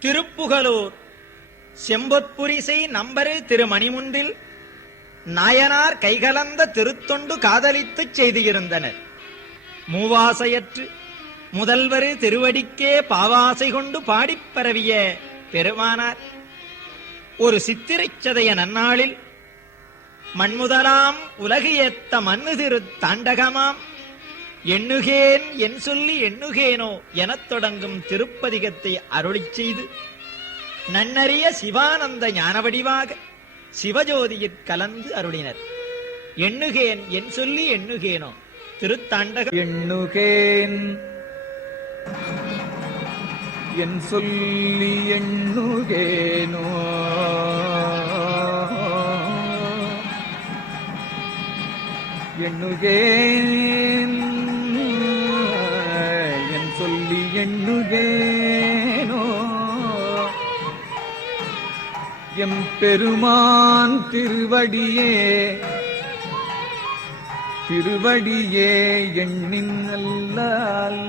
திருப்புகலூர். செம்பொற்புரிசை நம்பரு திருமணிமுண்டில் நாயனார் கைகலந்த திருத்தொண்டு காதலித்துச் செய்திருந்தனர் மூவாசையற்று முதல்வர் திருவடிக்கே பாவாசை கொண்டு பாடிப் பரவிய பெருமானார். ஒரு சித்திரைச்சதைய நன்னாளில் மண்முதலாம் உலகு ஏத்த மண்ணு திரு தாண்டகமாம். எண்ணுகேன் என் சொல்லி எண்ணுகேனோ எனத் தொடங்கும் திருப்பதிகத்தை அருளிச் செய்து நன்னறிய சிவானந்த ஞானவடிவாக சிவஜோதியிற் கலந்து அருளினர். எண்ணுகேன் என் சொல்லி எண்ணுகேனோ திருத்தாண்டக எண்ணுகேன் என் சொல்லி எண்ணுகேனோ எண்ணுகேன் எண்ணுகேனோ? எம் பெருமான் திருவடியே திருவடியே எண்ணின் நல்லால்